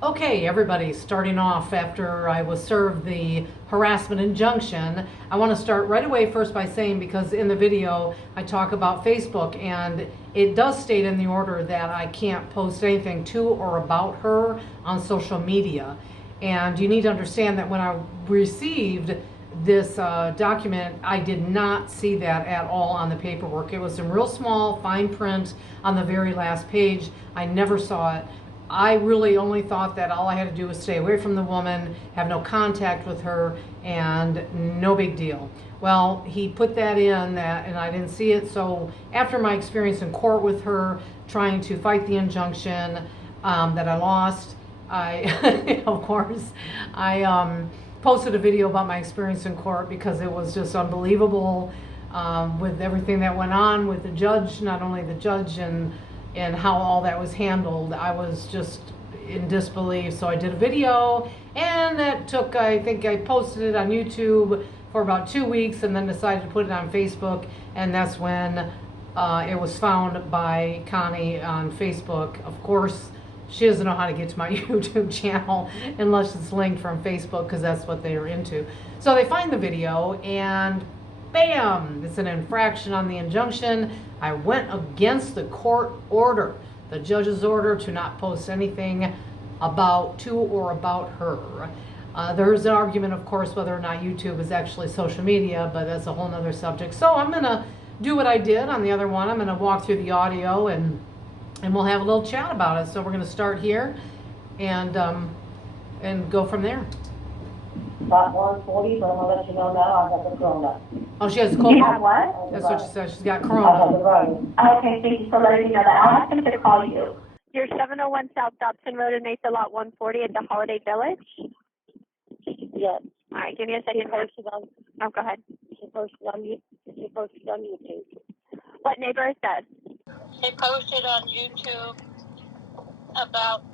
Okay, everybody, starting off after I was served the harassment injunction, I want to start right away first by saying, because in the video I talk about Facebook, and it does state in the order that I can't post anything to or about her on social media. And you need to understand that when I received this document, I did not see that at all on the paperwork. It was in real small, fine print on the very last page. I never saw it. I really only thought that all I had to do was stay away from the woman, have no contact with her, and no big deal. Well, he put that in that, and I didn't see it. So after my experience in court with her, trying to fight the injunction that I lost, I, of course, I posted a video about my experience in court because it was just unbelievable with everything that went on with the judge, not only the judge and how all that was handled. I was just in disbelief. So I did a video, and that took, I think I posted it on YouTube for about 2 weeks, and then decided to put it on Facebook, and that's when it was found by Connie on Facebook. Of course, she doesn't know how to get to my YouTube channel unless it's linked from Facebook, because that's what they are into. So they find the video, and bam, it's an infraction on the injunction. I went against the court order, the judge's order to not post anything to or about her. There's an argument, of course, whether or not YouTube is actually social media, but that's a whole nother subject. So I'm going to do what I did on the other one. I'm going to walk through the audio, and we'll have a little chat about it. So we're going to start here and go from there. About 140, but I'm gonna let you know now, I got the corona. Oh, she has You COVID. have what? That's what she said. She's got I have the corona. virus. Okay, thank you for letting me know that. I'll ask them to call you. You're 701 South Dobson Road in Mesa, lot 140 at the Holiday Village. Yes. All right, give me a second. Oh, go ahead. She posted on YouTube. What neighbor is that? She posted on YouTube about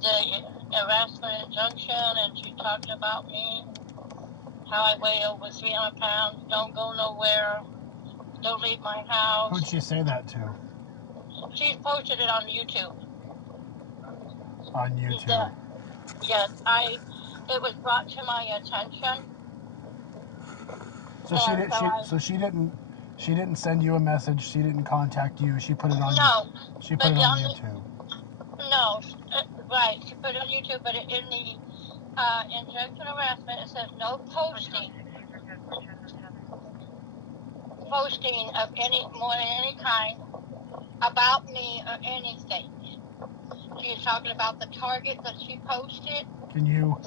the harassment injunction, and she talked about me, how I weigh over 300 pounds, don't go nowhere, don't leave my house. Who'd she say that to? She posted it on YouTube. On YouTube. Yes, it was brought to my attention. So she didn't send you a message. She didn't contact you. She put it on. No. She put it on YouTube. No, right. She put it on YouTube, but in the injunction harassment, it says no posting of any more than any kind about me or anything. She's talking about the target that she posted. Well,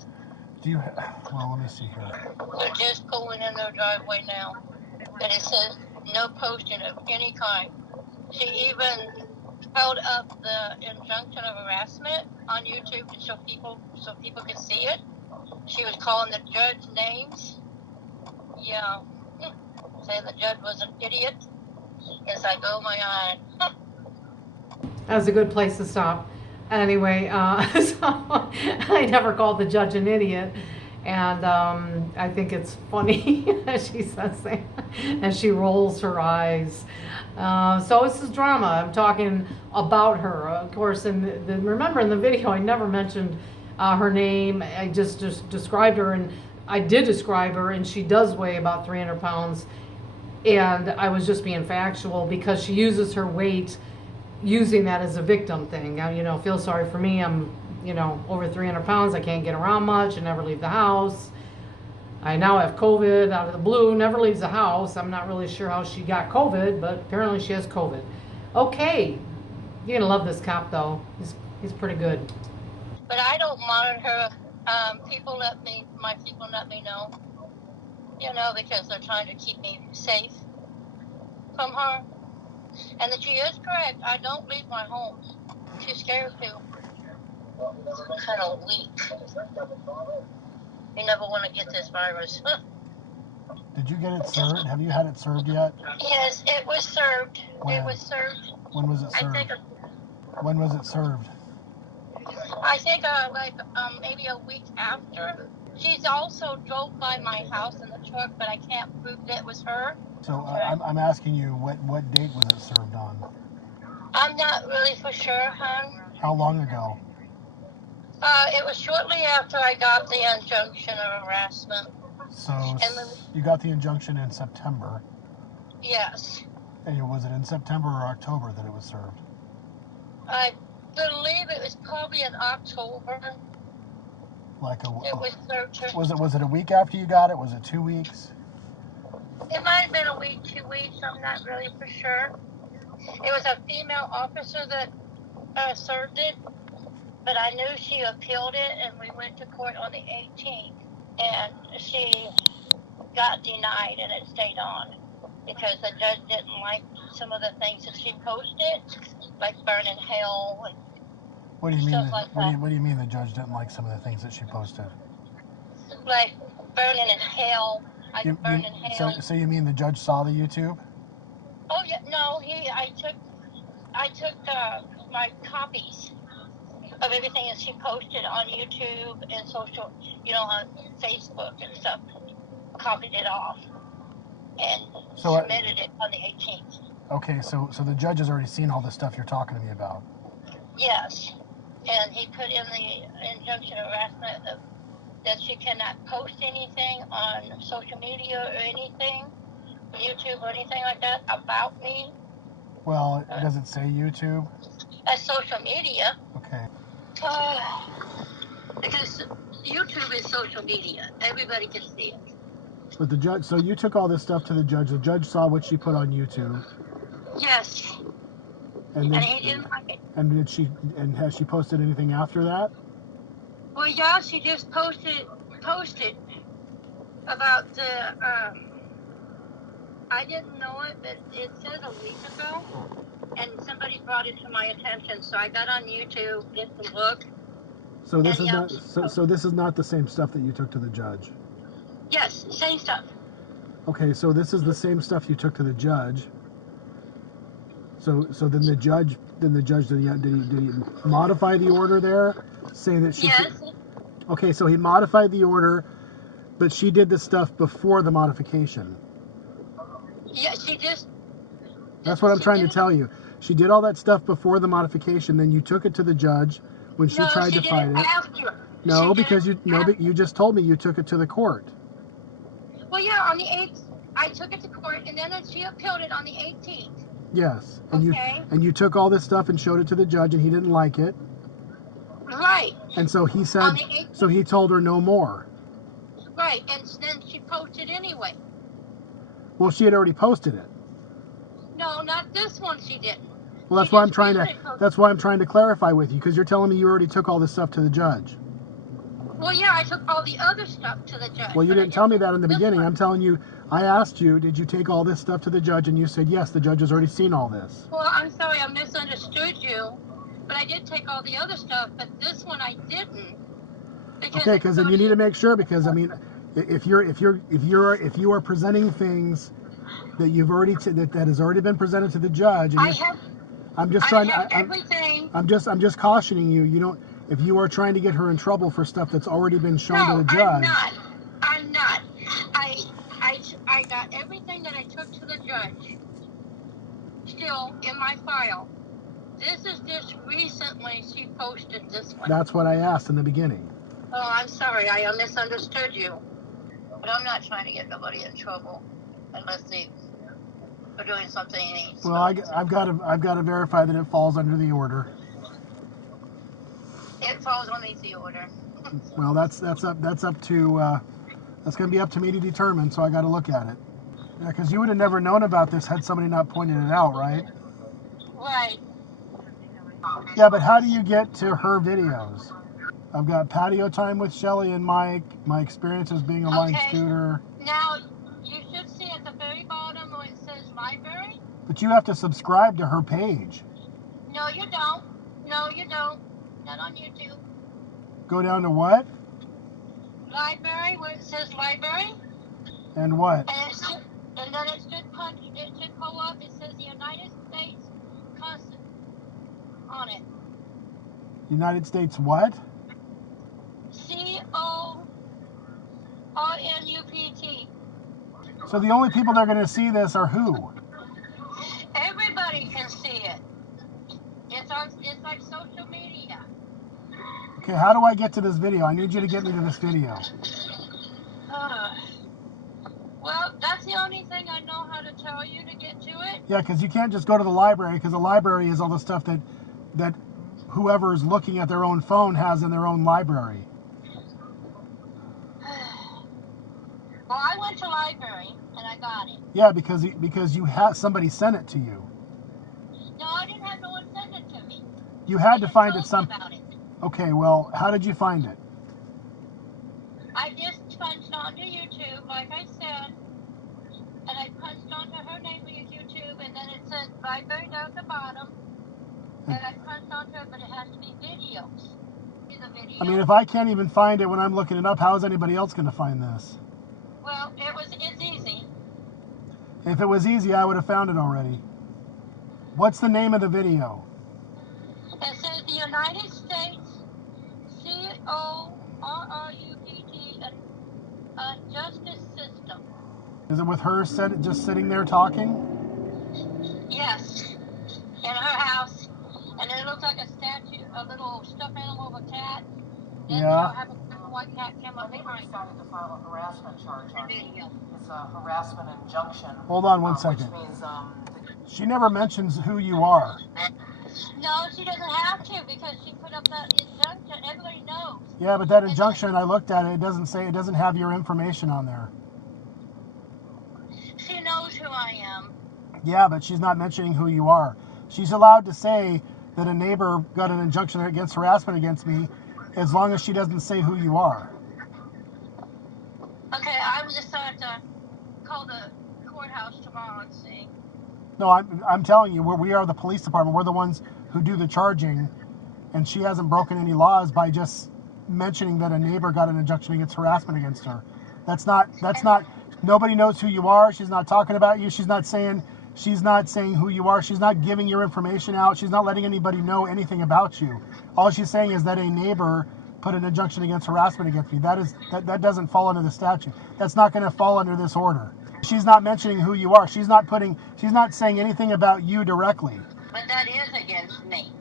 let me see here. They're just pulling in their driveway now. And it says no posting of any kind. She even held up the injunction of harassment on YouTube so people could see it. She was calling the judge names. Yeah. Saying the judge was an idiot. It's like, oh my God. That's a good place to stop. Anyway, so I never called the judge an idiot, and I think it's funny that she says that, and she rolls her eyes. So this is drama. I'm talking about her, of course. And remember in the video, I never mentioned her name. I just described her, and I did describe her, and she does weigh about 300 pounds. And I was just being factual because she uses her weight, using that as a victim thing. Feel sorry for me. I'm, over 300 pounds. I can't get around much. I never leave the house. I now have COVID out of the blue. Never leaves the house. I'm not really sure how she got COVID, but apparently she has COVID. Okay. You're going to love this cop, though. He's pretty good. But I don't monitor. My people let me know. Because they're trying to keep me safe from her. And that she is correct. I don't leave my home. Too scared to. Kind of weak. You never want to get this virus. Did you get it served? Have you had it served yet? Yes, it was served. When? It was served. When was it served? When was it served? I think maybe a week after. She's also drove by my house in the truck, but I can't prove that it was her. So I'm asking you, what date was it served on? I'm not really for sure, hon. How long ago? It was shortly after I got the injunction of harassment. So And then, you got the injunction in September. yes, And was it in September or October that it was served? I believe it was probably in October. Like It was served. was it a week after you got it? Was it 2 weeks? It might have been a week, 2 weeks. I'm not really for sure. It was a female officer that served it, but I knew she appealed it, and we went to court on the 18th, and she got denied, and it stayed on because the judge didn't like some of the things that she posted, like burning hell and What do you mean? stuff like that. What do you mean the judge didn't like some of the things that she posted? Like burning in hell, burning hell. So you mean the judge saw the YouTube? Oh yeah, no, I took my copies of everything that she posted on YouTube and social, on Facebook and stuff. Copied it off and submitted it on the 18th. Okay, so the judge has already seen all the stuff you're talking to me about. Yes, and he put in the injunction of harassment that she cannot post anything on social media or anything, YouTube or anything like that about me. Well, does it say YouTube? That's social media. Okay. Because YouTube is social media. Everybody can see it. But the judge, so you took all this stuff to the judge. The judge saw what she put on YouTube. Yes. And he didn't like it. And has she posted anything after that? Well, yeah, she just posted about the, I didn't know it, but it says a week ago, and somebody brought it to my attention, so I got on YouTube, did some look. So this is not the same stuff that you took to the judge. Yes, same stuff. Okay, so this is the same stuff you took to the judge. So then the judge did he modify the order there? Say that she. Yes. Okay, so he modified the order, but she did the stuff before the modification. Yeah, she just. That's what I'm trying to tell you. She did all that stuff before the modification. Then you took it to the judge when she tried to fight it. After. No, because you just told me you took it to the court. Well, yeah, on the 8th, I took it to court, and then she appealed it on the 18th. Yes, and okay. you took all this stuff and showed it to the judge, and he didn't like it. Right. And so he said, so he told her no more. Right, and then she posted anyway. Well, she had already posted it. No, not this one. She didn't. Well, that's why I'm trying to clarify with you, because you're telling me you already took all this stuff to the judge. Well, yeah, I took all the other stuff to the judge. Well, you didn't tell me that in the beginning. I'm telling you, I asked you, did you take all this stuff to the judge? And you said, yes, the judge has already seen all this. Well, I'm sorry, I misunderstood you. But I did take all the other stuff, but this one I didn't. Okay, because then you need to make sure, because I mean, if you are presenting things that you've already that has already been presented to the judge, and I'm just cautioning you. You don't. If you are trying to get her in trouble for stuff that's already been shown to the judge. I'm not. I got everything that I took to the judge still in my file. This is just recently she posted this one. That's what I asked in the beginning. Oh, I'm sorry. I misunderstood you. But I'm not trying to get nobody in trouble unless they are doing something. Well, I've got to verify that it falls under the order. It falls underneath the order. Well, that's up to that's going to be up to me to determine. So I got to look at it. Yeah, because you would have never known about this had somebody not pointed it out, right? Right. Yeah, but how do you get to her videos? I've got patio time with Shelly and Mike. My experiences being a line scooter. Now you should see at the very bottom where it says library. But you have to subscribe to her page. No, you don't. No, you don't. Not on YouTube. Go down to what? Library, where it says library. And what? And then it should pull up. It says the United States Constitution on it. United States what? CONUPT. So the only people that are going to see this are who? Everybody can see it. It's like social media. Okay, how do I get to this video? I need you to get me to this video. Well, that's the only thing I know how to tell you to get to it. Yeah, because you can't just go to the library, because the library is all the stuff that whoever is looking at their own phone has in their own library. Well, I went to library and I got it. Yeah, because you had somebody sent it to you. No, I didn't have no one send it to me. You had to find it some. Okay, well, how did you find it? I just punched onto YouTube, like I said, and I punched onto her name on YouTube, and then it said library down at the bottom, and I punched onto it, but it has to be videos. I mean, if I can't even find it when I'm looking it up, how is anybody else going to find this? Well, it's easy. If it was easy, I would have found it already. What's the name of the video? It says the United States CORRUPT justice system. Is it with her just sitting there talking? Yes, in her house, and it looks like a statue, a little stuffed animal of a cat. Then Yeah. she'll have a white cat come up behind. Decided to file a harassment charge on me. It's a harassment injunction. Hold on one second. Which means, she never mentions who you are. No, she doesn't have to because she put up that injunction. Everybody knows. Yeah, but that injunction, I looked at it, it doesn't have your information on there. She knows who I am. Yeah, but she's not mentioning who you are. She's allowed to say that a neighbor got an injunction against harassment against me as long as she doesn't say who you are. Okay, I'm just going to call the courthouse tomorrow and see. No, I'm telling you, we are the police department. We're the ones who do the charging, and she hasn't broken any laws by just mentioning that a neighbor got an injunction against harassment against her. That's not, nobody knows who you are. She's not talking about you. She's not saying who you are. She's not giving your information out. She's not letting anybody know anything about you. All she's saying is that a neighbor put an injunction against harassment against me. That doesn't fall under the statute. That's not going to fall under this order. She's not mentioning who you are. She's not saying anything about you directly. But that is against me.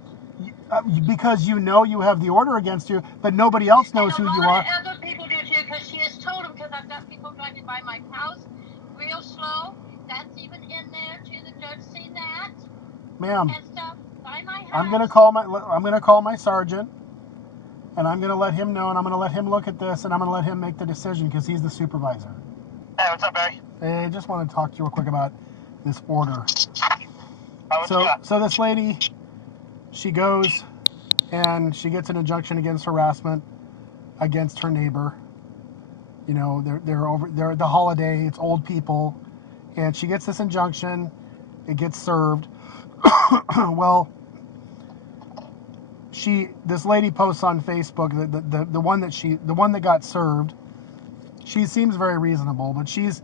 Because you know you have the order against you, but nobody else knows who you are. Other people do too, because she has told them, because I've got people driving by my house real slow. That's even in there too. The judge seen that. Ma'am, and stuff by my house. I'm gonna call my sergeant, and I'm gonna let him know, and I'm gonna let him look at this, and I'm gonna let him make the decision because he's the supervisor. Hey, what's up, Barry? Hey, I just want to talk to you real quick about this order. So this lady, she goes and she gets an injunction against harassment against her neighbor. You know, they're the holiday, it's old people, and she gets this injunction. It gets served. Well, this lady posts on Facebook the one that got served. She seems very reasonable, but she's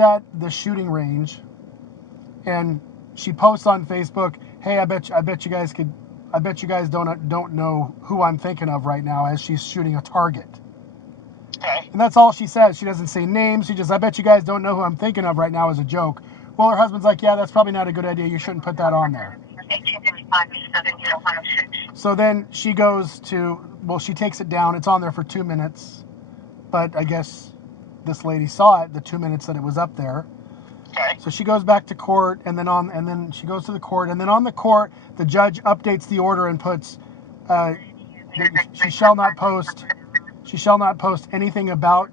at the shooting range, and she posts on Facebook, "Hey, I bet you guys don't know who I'm thinking of right now," as she's shooting a target. Okay. And that's all she says. She doesn't say names. She just, "I bet you guys don't know who I'm thinking of right now," as a joke. Well, her husband's like, "Yeah, that's probably not a good idea. You shouldn't put that on there." So then she goes to, she takes it down. It's on there for 2 minutes. But I guess this lady saw it, the 2 minutes that it was up there. Okay. So she goes back to court, and then she goes to the court, and then on the court, the judge updates the order and puts, she shall not post anything about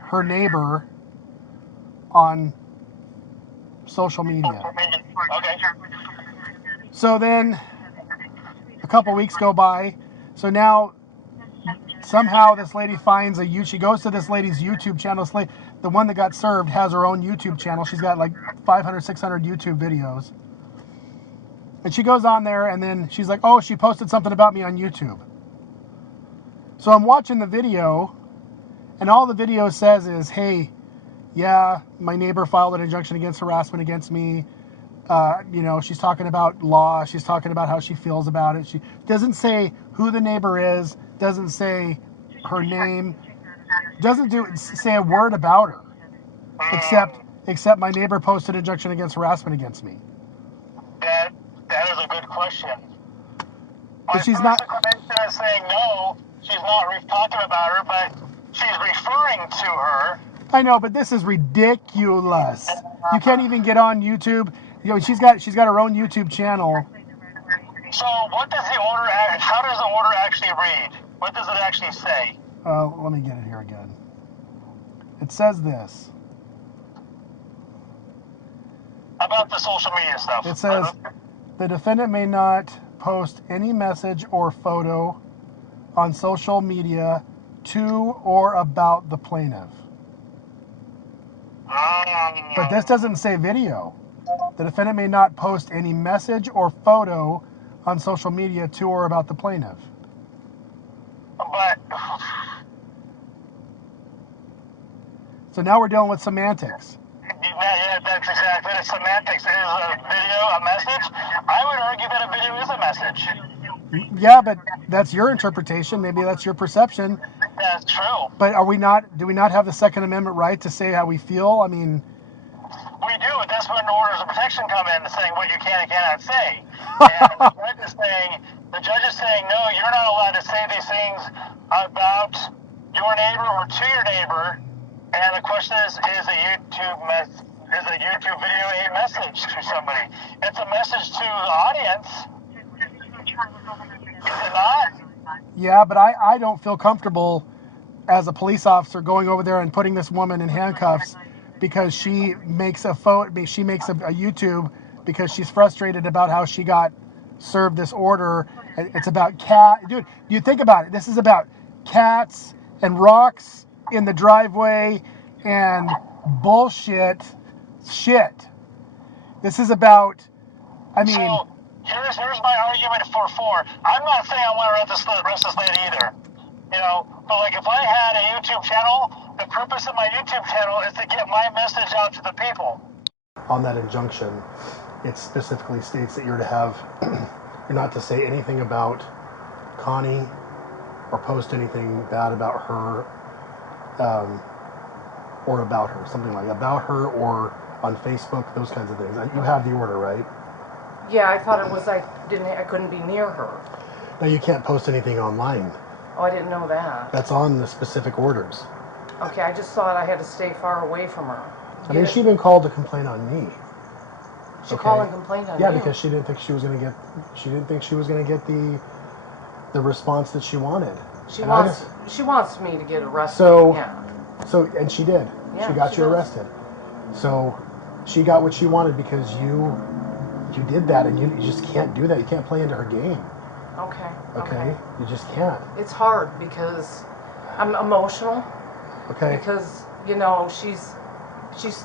her neighbor on social media. Okay. So then a couple weeks go by. So now somehow this lady finds she goes to this lady's YouTube channel. The one that got served has her own YouTube channel. She's got like 500, 600 YouTube videos. And she goes on there, and then she's like, "Oh, she posted something about me on YouTube." So I'm watching the video, and all the video says is, "Hey, yeah, my neighbor filed an injunction against harassment against me." She's talking about law. She's talking about how she feels about it. She doesn't say who the neighbor is, doesn't say her name, doesn't say a word about her, except my neighbor posted an injunction against harassment against me. That is a good question. But she's not. Instead of saying no, she's not talking about her, but she's referring to her. I know, but this is ridiculous. You can't even get on YouTube. You know, she's got her own YouTube channel. So what does the order? How does the order actually read? What does it actually say? Let me get it here again. It says this. About the social media stuff. It says the defendant may not post any message or photo on social media to or about the plaintiff. But this doesn't say video. The defendant may not post any message or photo on social media to or about the plaintiff. But So now we're dealing with semantics. yeah, that's exactly it. It's semantics. Is a video a message? I would argue that a video is a message. Yeah, but that's your interpretation. Maybe that's your perception. That's true. But do we not have the Second Amendment right to say how we feel? I mean, We do, but that's when orders of protection come in, saying what you can and cannot say. And the judge is saying, no, you're not allowed to say these things about your neighbor or to your neighbor. And the question is a YouTube video a message to somebody? It's a message to the audience. Is it not? yeah, but I don't feel comfortable as a police officer going over there and putting this woman in handcuffs because she makes a YouTube because she's frustrated about how she got served this order. It's about dude, you think about it. This is about cats and rocks in the driveway and bullshit shit. This is about, I mean... So, here's my argument for 4. I'm not saying I want to arrest this lady either. You know, but like if I had a YouTube channel, the purpose of my YouTube channel is to get my message out to the people. On that injunction, it specifically states that you're not to say anything about Connie or post anything bad about her, or about her, something like about her or on Facebook, those kinds of things. You have the order, right? Yeah, I thought it was I couldn't be near her. No, you can't post anything online. Oh, I didn't know that. That's on the specific orders. Okay, I just thought I had to stay far away from her. I mean, she even called to complain on me. She called and complained on Yeah, you? because she didn't think she was going to get the response that she wanted. She wants me to get arrested. So, yeah. And she did. Yeah, she got she you does. arrested. So she got what she wanted because you did that, and you just can't do that. You can't play into her game. Okay. You just can't. It's hard because I'm emotional. Okay. Because, you know, she's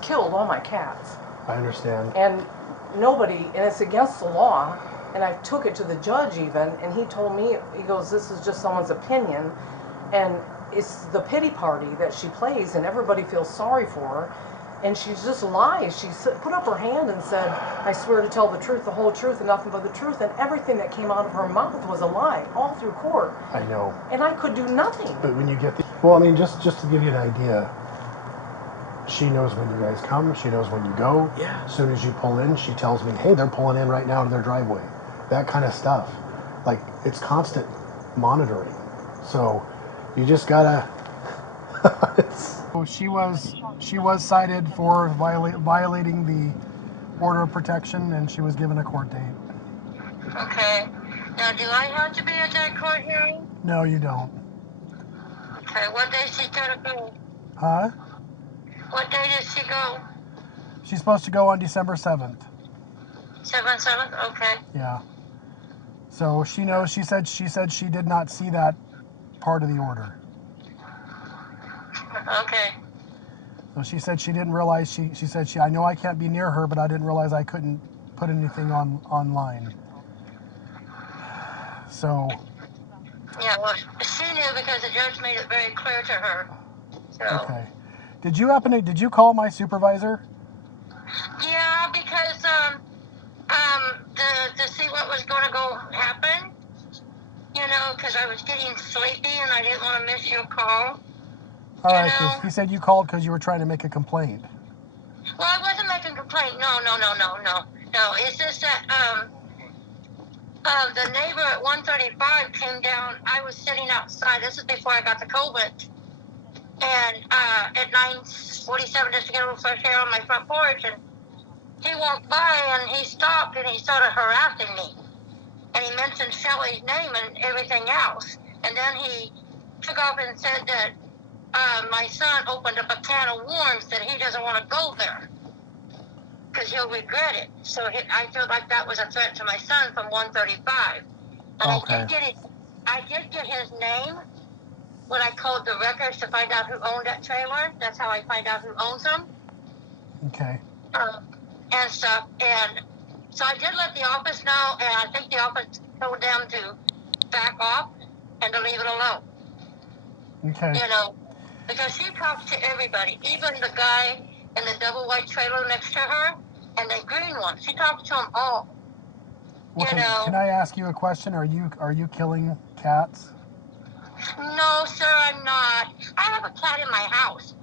killed all my cats. I understand. And it's against the law, and I took it to the judge even, and he told me, he goes, this is just someone's opinion, and it's the pity party that she plays, and everybody feels sorry for her, and she just lies. She put up her hand and said, I swear to tell the truth, the whole truth, and nothing but the truth, and everything that came out of her mouth was a lie, all through court. I know. And I could do nothing. But when you get well, I mean, just to give you an idea, she knows when you guys come. She knows when you go. Yeah. As soon as you pull in, she tells me, hey, they're pulling in right now to their driveway. That kind of stuff. Like, it's constant monitoring. So you just gotta... She was cited for violating the order of protection, and she was given a court date. Okay. Now, do I have to be at that court hearing? No, you don't. Okay. What day is she gonna go? Huh? What day does she go? She's supposed to go on December 7th. 7th? Okay. Yeah. So she knows. She said she did not see that part of the order. Okay. So she said she didn't realize. She said I know I can't be near her, but I didn't realize I couldn't put anything online. So. Yeah, well, she knew because the judge made it very clear to her. So. Okay. Did you call my supervisor? Yeah, because to see what was going to happen, you know, because I was getting sleepy and I didn't want to miss your call. All right, 'cause he said you called because you were trying to make a complaint. Well, I wasn't making a complaint. No. It's just that the neighbor at 135 came down. I was sitting outside. This is before I got the COVID. And at 9:47, just to get a little fresh air on my front porch, and he walked by and he stopped and he started harassing me. And he mentioned Shelley's name and everything else. And then he took off and said that my son opened up a can of worms, that he doesn't want to go there because he'll regret it. So I felt like that was a threat to my son from 135. And Okay. I did get his name when I called the records to find out who owned that trailer. That's how I find out who owns them. Okay. And stuff. And so I did let the office know, and I think the office told them to back off and to leave it alone. Okay. You know, because she talks to everybody, even the guy in the double white trailer next to her and the green one. She talks to them all. Well, You know. Can I ask you a question? Are you killing cats? No, sir, I'm not. I have a cat in my house.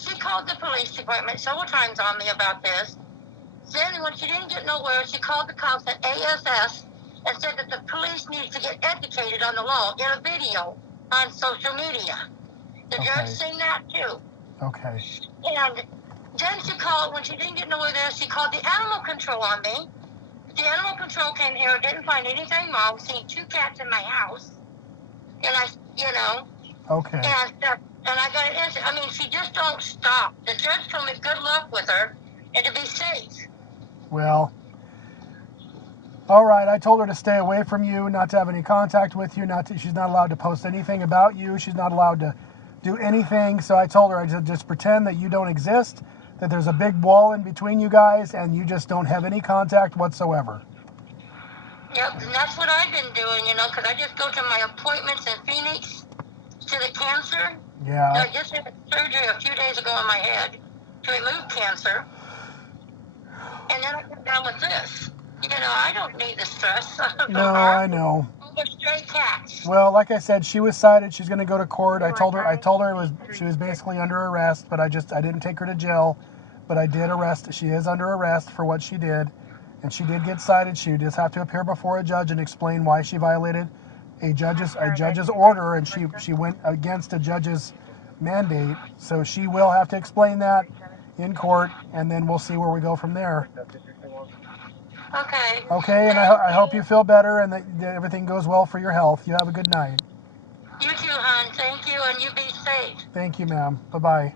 She called the police department several times on me about this. Then, when she didn't get nowhere, she called the cops at ASS and said that the police need to get educated on the law in a video on social media. The judge seen that too. Okay. And then she called, when she didn't get nowhere there, she called the animal control on me. The animal control came here, didn't find anything wrong, seen 2 cats in my house. And Okay. And I got an answer. I mean, she just don't stop. The judge told me good luck with her and to be safe. Well, all right. I told her to stay away from you, not to have any contact with you. She's not allowed to post anything about you. She's not allowed to do anything. So I told her I just pretend that you don't exist, that there's a big wall in between you guys, and you just don't have any contact whatsoever. Yep, and that's what I've been doing, because I just go to my appointments in Phoenix to the cancer. Yeah. I just had surgery a few days ago on my head to remove cancer. And then I come down with this. I don't need the stress from No, her. I know. Over stray cats. Well, like I said, she was cited. She's going to go to court. I told her she was basically under arrest, but I didn't take her to jail, but I did arrest. She is under arrest for what she did, and she did get cited. She just have to appear before a judge and explain why she violated a judge's order, and she went against a judge's mandate. So she will have to explain that in court, and then we'll see where we go from there. Okay. Okay, and I hope you feel better and that everything goes well for your health. You have a good night. You too, hon. Thank you, and you be safe. Thank you, ma'am. Bye-bye.